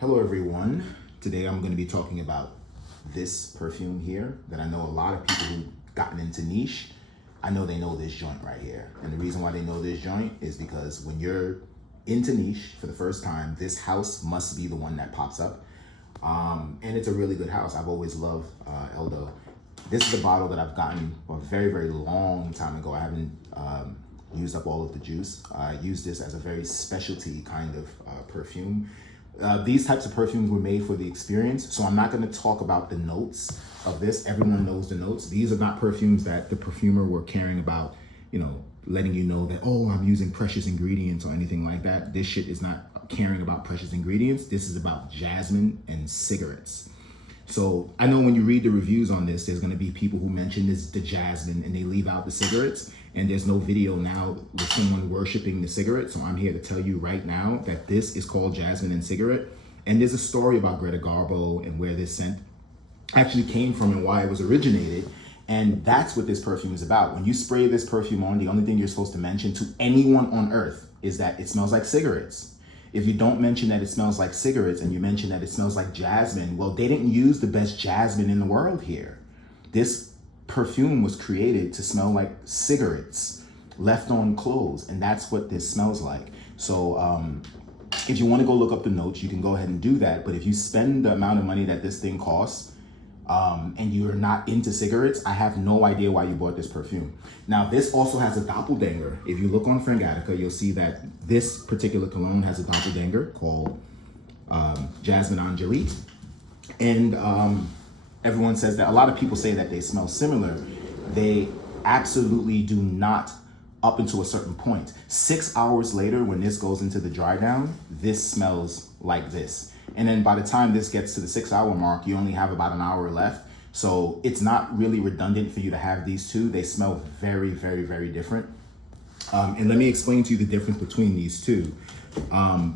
Hello everyone. Today I'm going to be talking about this perfume here that I know a lot of people who've gotten into niche, I know they know this joint right here. And the reason why they know this joint is because when you're into niche for the first time, this house must be the one that pops up. And it's a really good house. I've always loved Eldo. This is a bottle that I've gotten a very, very long time ago. I haven't used up all of the juice. I use this as a very specialty kind of perfume. These types of perfumes were made for the experience, so I'm not going to talk about the notes of this. Everyone knows the notes. These are not perfumes that the perfumer were caring about, letting you know that, oh, I'm using precious ingredients or anything like that. This shit is not caring about precious ingredients. This is about jasmine and cigarettes. So I know when you read the reviews on this, there's going to be people who mention this the jasmine and they leave out the cigarettes, and there's no video now with someone worshiping the cigarette. So I'm here to tell you right now that this is called jasmine and cigarette. And there's a story about Greta Garbo and where this scent actually came from and why it was originated. And that's what this perfume is about. When you spray this perfume on, the only thing you're supposed to mention to anyone on earth is that it smells like cigarettes. If you don't mention that it smells like cigarettes and you mention that it smells like jasmine, well, they didn't use the best jasmine in the world here. This perfume was created to smell like cigarettes left on clothes, and that's what this smells like. So if you want to go look up the notes, you can go ahead and do that. But if you spend the amount of money that this thing costs, and you're not into cigarettes, I have no idea why you bought this perfume. Now, this also has a doppelgänger. If you look on Frangatica, you'll see that this particular cologne has a doppelgänger called Jasmine Angelique. And everyone says that, a lot of people say that they smell similar. They absolutely do not up until a certain point. 6 hours later, when this goes into the dry down, this smells like this. And then by the time this gets to the 6 hour mark, you only have about an hour left. So it's not really redundant for you to have these two. They smell very, very, very different. And let me explain to you the difference between these two.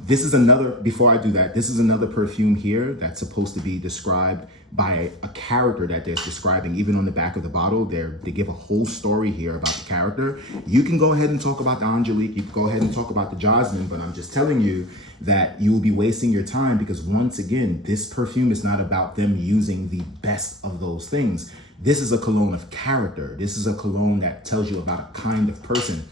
This is another, before I do that, this is another perfume here that's supposed to be described by a character that they're describing. Even on the back of the bottle, they give a whole story here about the character. You can go ahead and talk about the Angelique, you can go ahead and talk about the Jasmine, but I'm just telling you that you will be wasting your time, because once again, this perfume is not about them using the best of those things. This is a cologne of character. This is a cologne that tells you about a kind of person.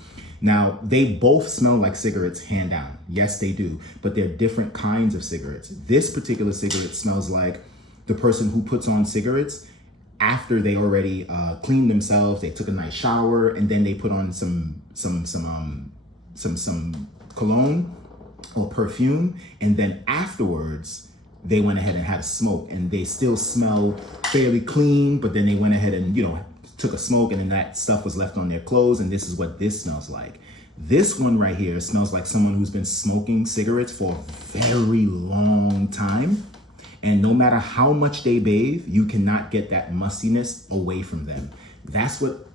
Now, they both smell like cigarettes, hand down. Yes, they do, but they're different kinds of cigarettes. This particular cigarette smells like the person who puts on cigarettes after they already cleaned themselves, they took a nice shower, and then they put on some cologne or perfume, and then afterwards they went ahead and had a smoke, and they still smell fairly clean, but then they went ahead and took a smoke, and then that stuff was left on their clothes, and this is what this smells like. This one right here smells like someone who's been smoking cigarettes for a very long time, and no matter how much they bathe, you cannot get that mustiness away from them. That's what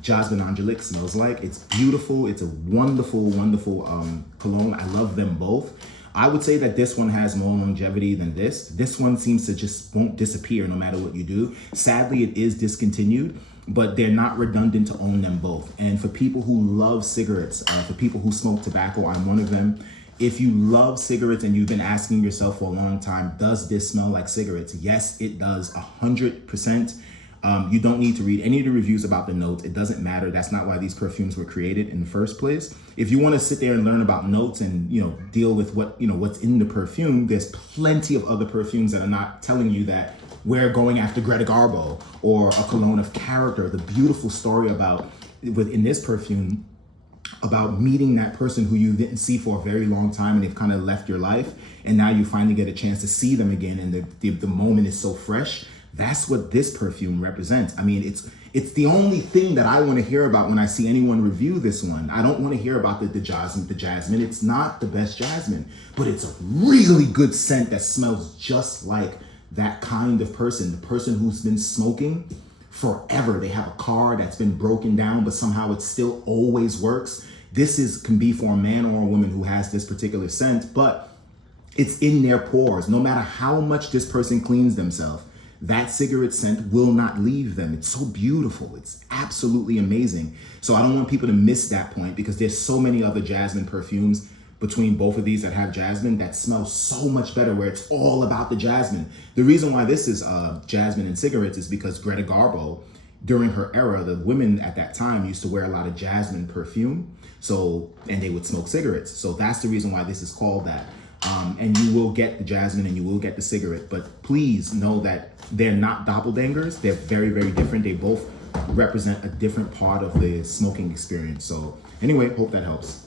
Jasmine Angelique smells like. It's beautiful. It's a wonderful, wonderful cologne. I love them both. I would say that this one has more longevity than this. This one seems to just won't disappear no matter what you do. Sadly, it is discontinued, but they're not redundant to own them both. And for people who love cigarettes, for people who smoke tobacco, I'm one of them. If you love cigarettes and you've been asking yourself for a long time, does this smell like cigarettes? Yes, it does, 100%. You don't need to read any of the reviews about the notes. It doesn't matter. That's not why these perfumes were created in the first place. If you want to sit there and learn about notes and deal with what's in the perfume, there's plenty of other perfumes that are not telling you that we're going after Greta Garbo or a cologne of character. The beautiful story in this perfume about meeting that person who you didn't see for a very long time, and they've kind of left your life, and now you finally get a chance to see them again, and the moment is so fresh. That's what this perfume represents. I mean, it's the only thing that I want to hear about when I see anyone review this one. I don't want to hear about the jasmine. It's not the best jasmine, but it's a really good scent that smells just like that kind of person, the person who's been smoking forever. They have a car that's been broken down, but somehow it still always works. This can be for a man or a woman who has this particular scent, but it's in their pores. No matter how much this person cleans themselves, that cigarette scent will not leave them. It's so beautiful. It's absolutely amazing. So I don't want people to miss that point, because there's so many other jasmine perfumes between both of these that have jasmine that smells so much better, where it's all about the jasmine. The reason why this is jasmine in cigarettes is because Greta Garbo, during her era, the women at that time used to wear a lot of jasmine perfume. So, and they would smoke cigarettes. So that's the reason why this is called that. And you will get the jasmine and you will get the cigarette, but please know that they're not doppelgangers. They're very, very different. They both represent a different part of the smoking experience. So anyway, hope that helps.